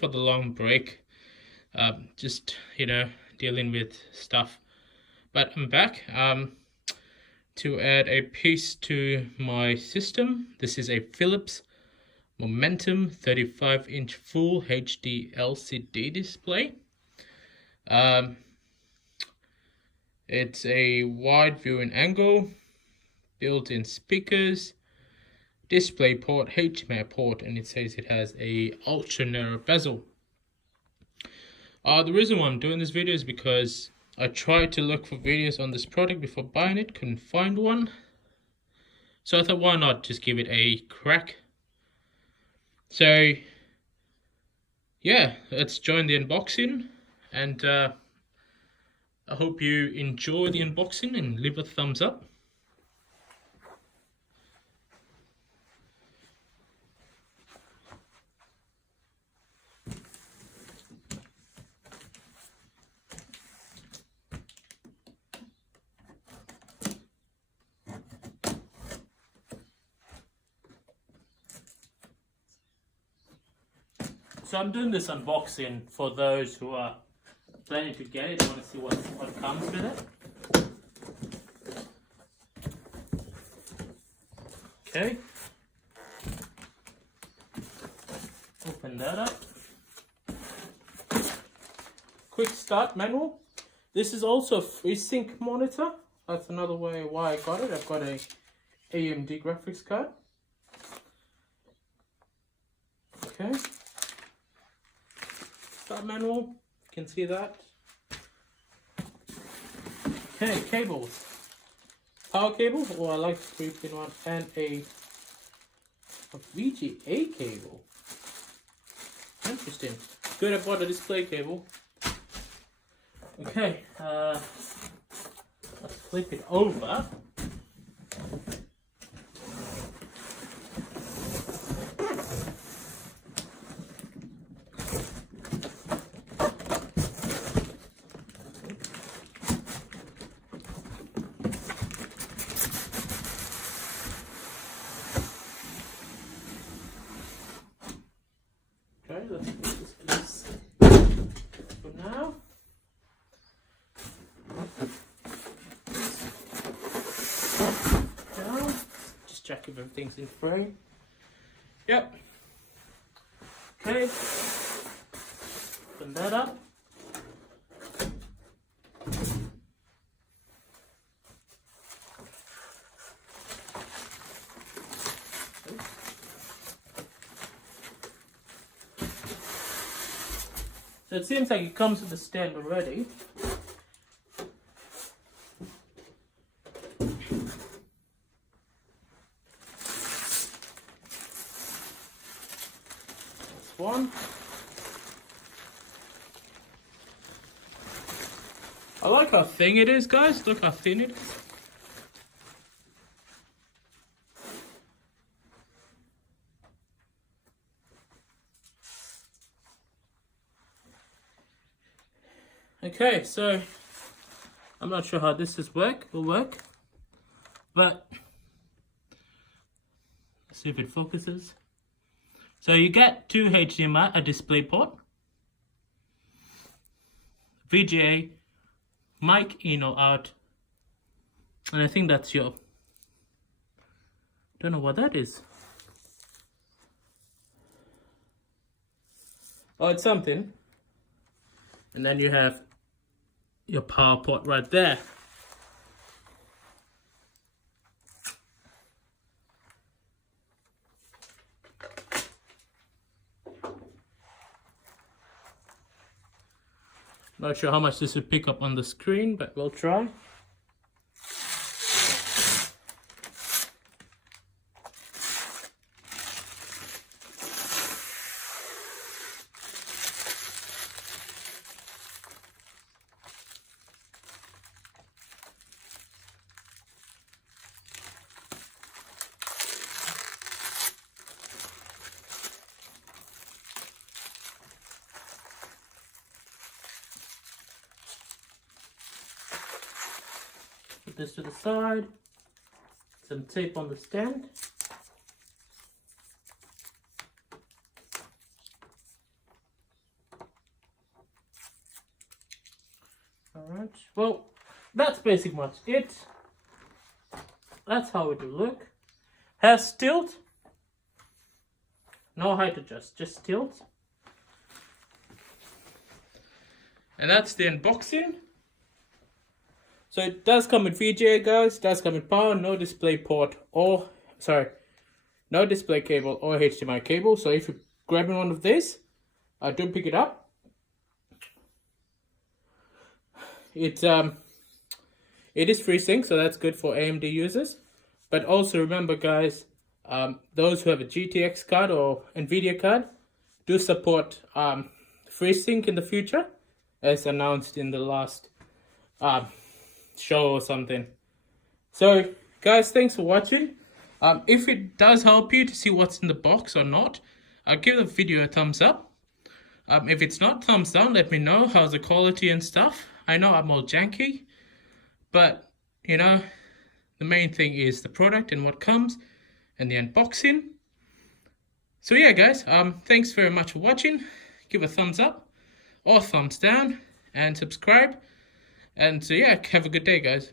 For the long break, just dealing with stuff, but I'm back to add a piece to my system. This is a Philips Momentum 35-inch full HD LCD display. It's a wide viewing angle, built-in speakers, display port, HDMI port, and it says it has a ultra narrow bezel. The reason why I'm doing this video is because I tried to look for videos on this product before buying it, couldn't find one. So I thought, why not just give it a crack? So yeah, let's join the unboxing, and I hope you enjoy the unboxing and leave a thumbs up. So I'm doing this unboxing for those who are planning to get it, want to see what comes with it. Okay. Open that up. Quick start manual. This is also a FreeSync monitor. That's another way why I got it. I've got a AMD graphics card. Okay. Start manual, you can see that. Okay, cables. Power cable, I like 3-pin one, and a VGA cable. Interesting. Good, I bought a display cable. Okay, let's flip it over. Okay, let's put this piece for now. Down. Just check if everything's in frame. Yep. Okay. Open that up. So it seems like it comes with the stand already. That's one. I like how thin it is, guys. Look how thin it is. Okay, so I'm not sure how this will work, but let's see if it focuses. So you get two HDMI, a display port, VGA, mic in or out, and I think that's your, don't know what that is. Oh, it's something. And then you have your power port right there. Not sure how much this will pick up on the screen, but we'll try. Put this to the side. Some tape on the stand. Alright, well, that's basically much it. That's how it will look. Has tilt. No height adjust, just tilt. And that's the unboxing. So it does come with VGA, guys. It does come with power, no display port, or no display cable or HDMI cable. So if you're grabbing one of these, do pick it up. It is FreeSync, so that's good for AMD users. But also remember, guys, those who have a GTX card or NVIDIA card do support FreeSync in the future, as announced in the last show or something. So, guys, thanks for watching. If it does help you to see what's in the box or not, give the video a thumbs up. If it's not, thumbs down. Let me know how's the quality and stuff. I know I'm all janky, but you know, the main thing is the product and what comes and the unboxing. So yeah, guys, thanks very much for watching. Give a thumbs up or thumbs down and subscribe. And so yeah, have a good day, guys.